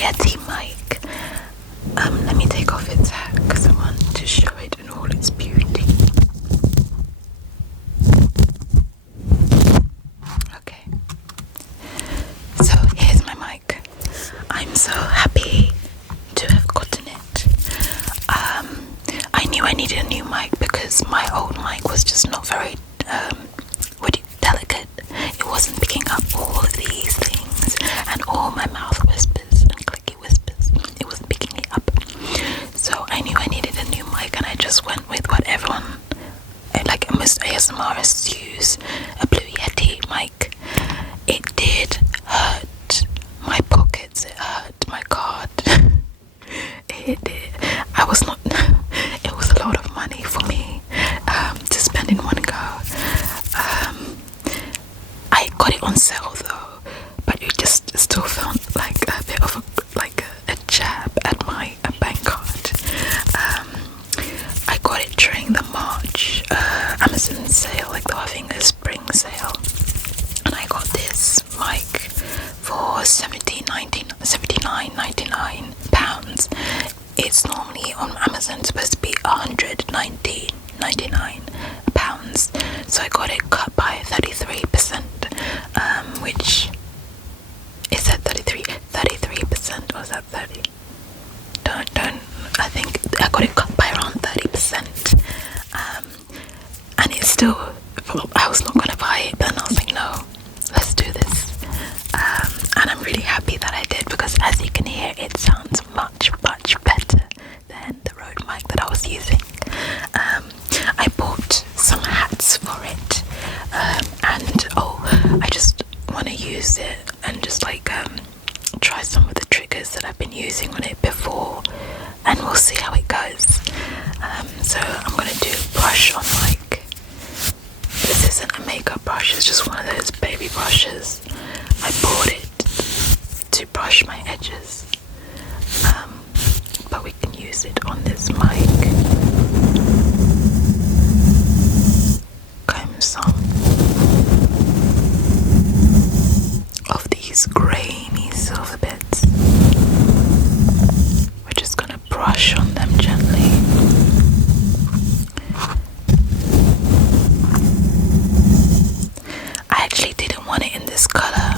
Yeti mic. Let me take off its hat because I want to show it in all its beauty. Okay. So here's my mic. I'm so happy to have gotten it. I knew I needed a new mic because my old mic was just not very delicate. It wasn't picking up all of these things and all my mouth whispers and clicky whispers. It wasn't picking it up. So I knew I needed a new mic, and I just went with what everyone, like most ASMRists, use, a Blue Yeti mic. It did hurt my pockets. It hurt my card. It did. It was a lot of money for me to spend in one go. I got it on sale though, but it just still felt like a bit of a jab at my bank card. I got it during the March Amazon sale, like they were having a spring sale, and I got this mic for £79.99. It's normally on Amazon supposed to be £119.99. So I got it cut by 33%, which is that 33%, or is that 30? I think I got it cut by around 30%, and it's still, I was not gonna buy it, but then I was like, no, let's do this, and I'm really happy that I did, because as you can hear, it sounds much better than the Rode mic that I was using. I bought some hats for it, and I just want to use it and just try some of the triggers that I've been using on it before, and we'll see how it goes. So I'm gonna do brush on mic. This isn't a makeup brush, it's just one of those baby brushes. I bought it to brush my edges, but we can use it on this mic. Comb some of these grainy silver bits. We're just gonna brush on them gently. I actually didn't want it in this color,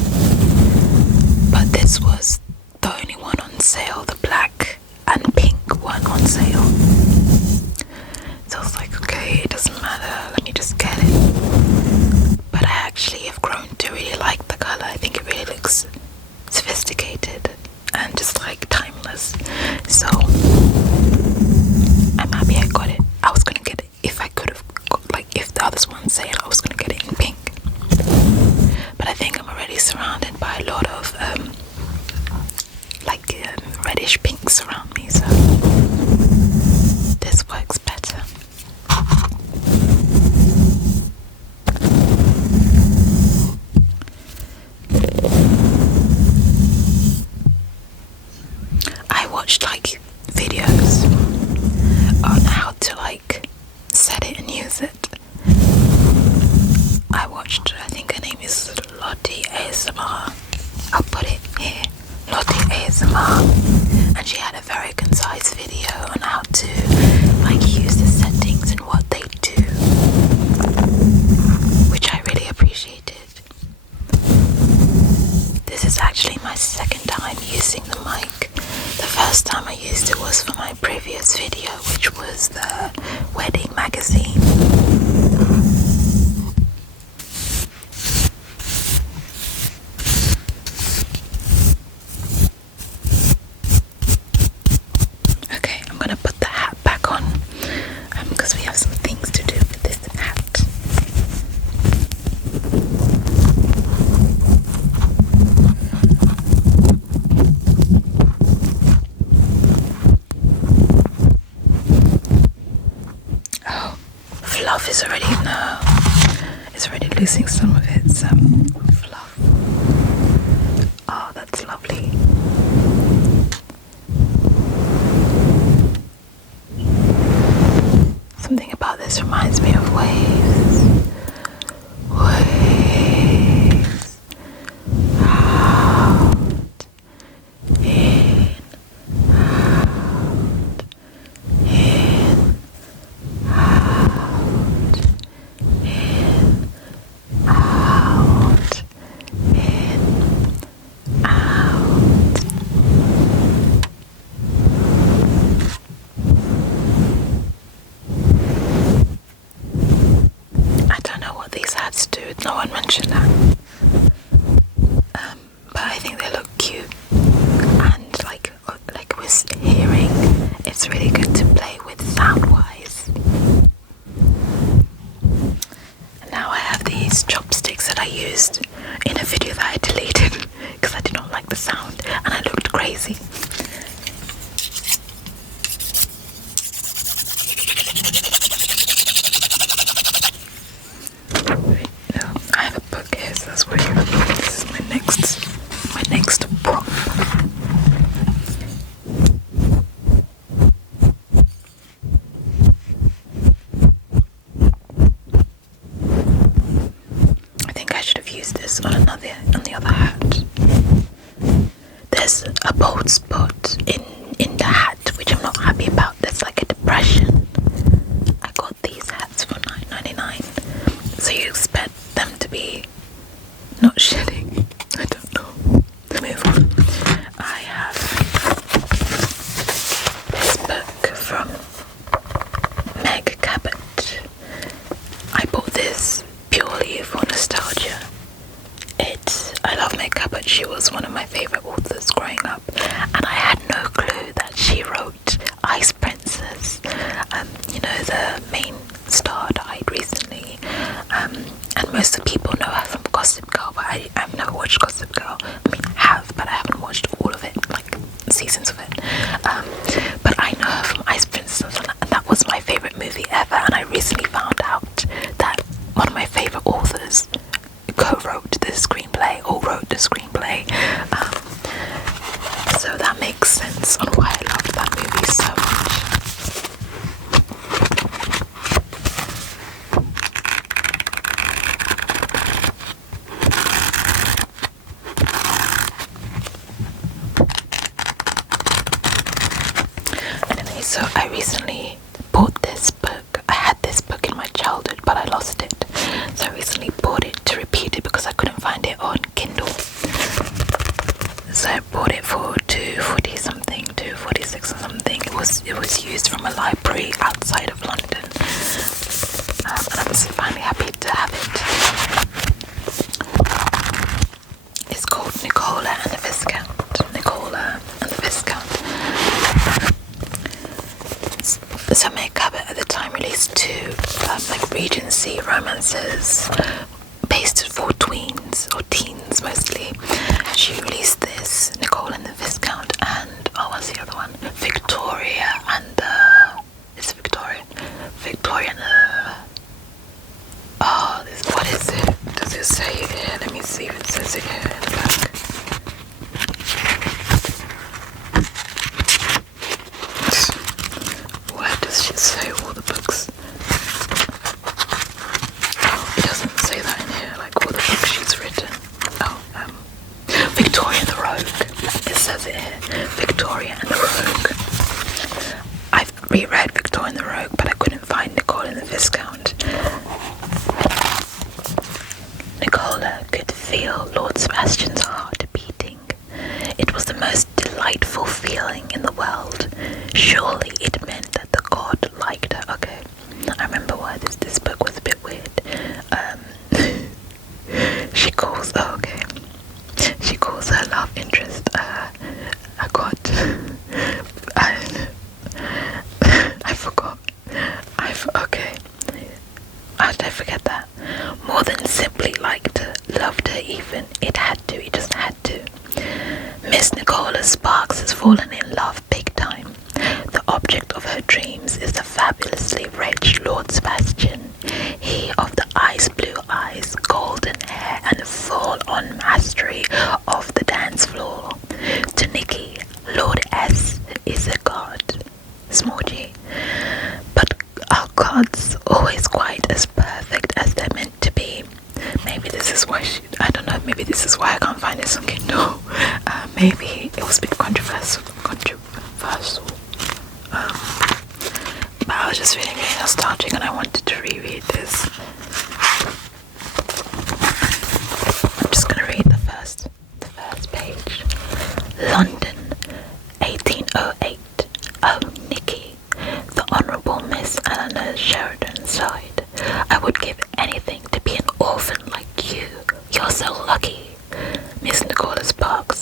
but this was the only one on sale, the black and pink one on sale. So I was like, okay, it doesn't matter, let me just get it. But I actually have grown to really like the color. I think it really looks sophisticated and just timeless. So I'm happy I got it. I was gonna get it if I could have if the others were on sale, I was gonna get it in pink. But I think I'm already surrounded by a lot of reddish pinks around me, so this works better. I watched videos on how to set it and use it. I watched, I think her name is Lottie ASMR. I'll put it here, Lottie ASMR, and she had a very concise video on how to use the settings and what they do, which I really appreciated. This is actually my second time using the mic. The first time I used it was for my previous video, which was the wedding magazine. Okay, I'm gonna put the hat back on because we have some things to do with this hat. Oh, fluff is already it's already losing some of its fluff. Oh, that's lovely. Something about this reminds me of waves. Waves out in think they look cute, and like with hearing, it's really good to play with sound-wise. And now I have these chopsticks that I used in a video that I deleted because I did not like the sound and I looked crazy. Wait, no, I have a book here, so that's where this is my next prop. I think I should have used this on the other hat. There's a bald spot in the hat which I'm not happy about. There's like a depression. I got these hats for $9.99, so you expect them to be not shedding. I don't know. Move on. I have this book from Meg Cabot. I bought this purely for nostalgia. I love Meg Cabot. She was one of my favourite authors growing up, and I had no clue that she wrote Ice Princess. You know, the main star died recently, and most of the people know her from Gossip Girl, but I've never watched Gossip Girl. I mean, I have, but I haven't watched all of it, like seasons of it. But I know her from Ice Princess, and that was my favourite movie ever, and I recently found out that one of my favourite authors co-wrote the screenplay or wrote the screenplay, so that makes sense on why I loved that movie so much. Anyway, so I recently bought this book. I had this book in my childhood, but I lost it. So I recently bought it to repeat it because I couldn't find it on Kindle. So I bought it for $2.40 something, $2.46 or something. It was used from a library outside of London, and I was finally happy to have it. It's called Nicola and the Viscount. Nicola and the Viscount. So Meg Cabot at the time released two like Regency romances based for tweens or teens mostly. She released this, Nicole and the Viscount, and what's the other one? Victoria and the Victoria and the what is it? Does it say it here? Let me see if it says it here in the back. Where does she say all the books? Oh, it doesn't say that in here, like all the books she's written. Victoria and the Rogue. It says it here. Victoria and the Rogue. I've reread Victoria and the Rogue, but I couldn't find Nicole and the Viscount. Nicola could feel Lord Sebastian's heart beating. It was the most delightful feeling in the world. Surely it meant that the god liked her. Okay, I remember why this book was a bit weird. She calls her love interest a god. I forgot. Okay. How did I forget that? More than simply liked her, loved her even. It just had to. Miss Nicola Sparks has fallen in love big time. The object of her dreams is the fabulously rich Lord Sebastian. He of the ice blue eyes, golden hair, and full-on mastery of the dance floor. To Nikki, Lord S is a god. Small g. But are gods always quite as perfect as they're meant to be? Maybe this is why I don't know, maybe this is why I can't find this on Kindle. Maybe it was a bit controversial. But I was just feeling really nostalgic and I wanted to reread this. I'm just gonna read the first page. London, 1808. Oh, Nikki, the Honourable Miss Eleanor Sheridan sighed. I would give anything to be an orphan like you. You're so lucky. Miss Nicola Sparks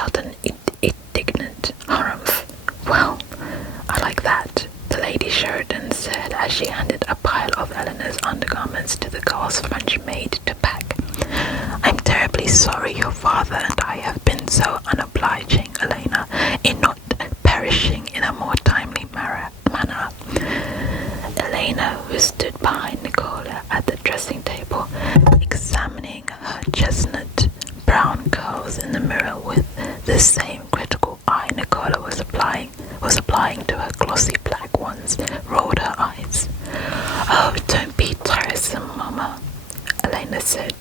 uttered an indignant harumph. "Well, I like that," the Lady Sheridan said as she handed a pile of Eleanor's undergarments to the girl's French maid to pack. "I'm terribly sorry your father and I have been so unobliging, Elena, in not perishing in a more timely manner." Elena, who stood behind Nicola at the dressing table, examining her chestnut brown curls in the mirror with the same critical eye Nicola was applying to her glossy black ones, rolled her eyes. "Oh, don't be tiresome, Mama," Elena said.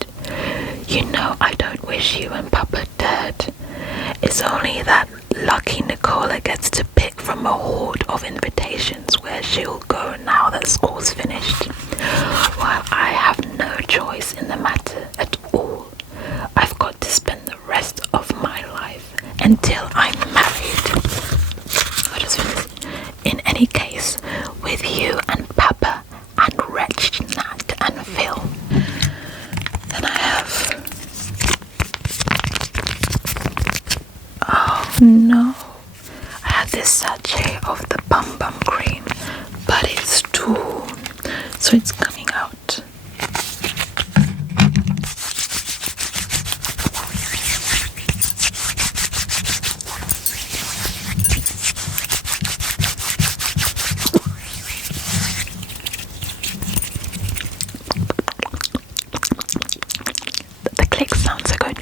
"You know I don't wish you and Papa dead. It's only that lucky Nicola gets to pick from a horde of invitations where she'll go now that school's finished, while I have no choice in the matter at all. I've got to spend the rest of my life until I'm married. In any case, with you and Papa and wretched Nat and Phil. Then I have... Oh no. I had this sachet of the Bum Bum cream, but it's too... So it's coming out. The click sounds so good.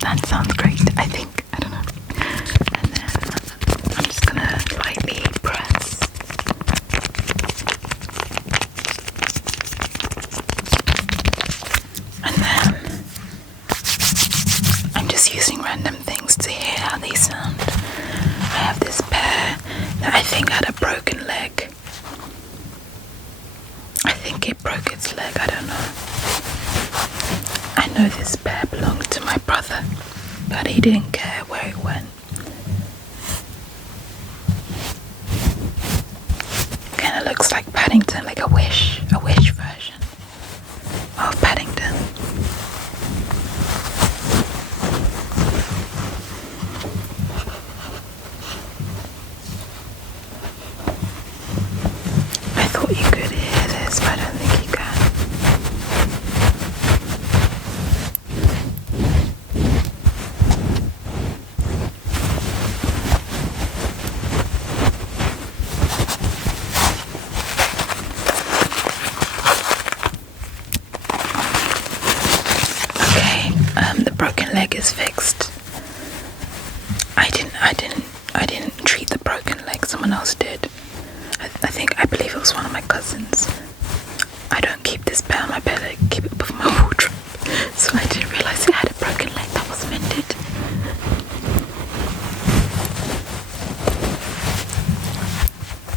That sounds great, I think. I don't know. And then I'm just gonna lightly press. And then I'm just using random things to hear how they sound. I have this pair that I think had a broken leg. I think it broke its leg, I don't know. I know this pair belonged to my brother, but he didn't care where it went. Kinda looks like Paddington, like a wish version of Paddington. I thought you could hear this, but I don't think you can. The broken leg is fixed. I didn't treat the broken leg, someone else did. I believe it was one of my cousins. I don't keep this pair on my bed, I keep it above my wardrobe. So I didn't realise it had a broken leg that was mended.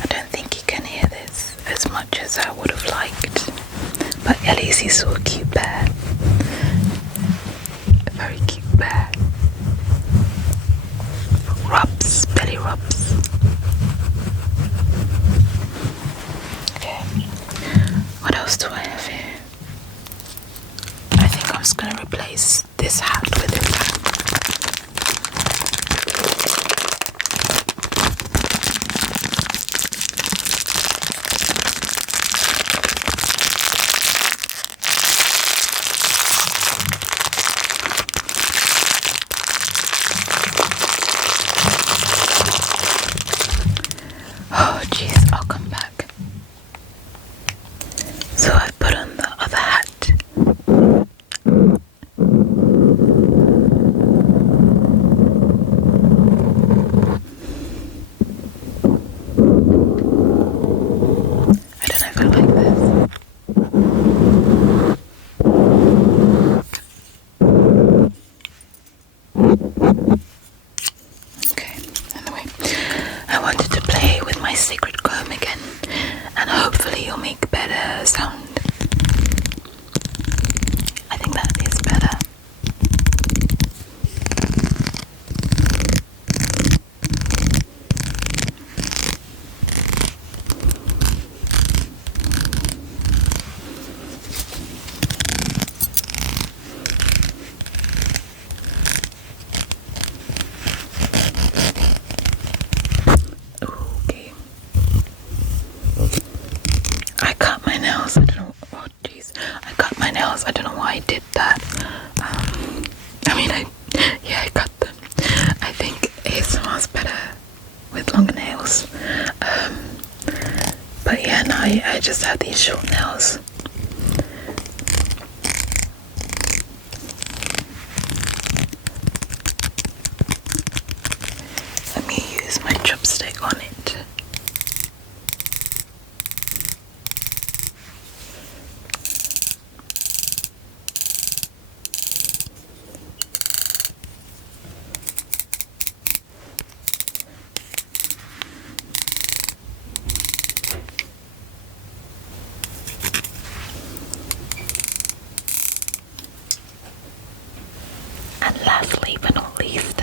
I don't think you can hear this as much as I would have liked. But at least you saw a cute bear. A very cute bear. Rubs, belly rubs. Okay. What else do I have here? I think I'm just gonna replace this hat with this hat. have these short nails. Let me use my chopstick on it. And lastly but not least,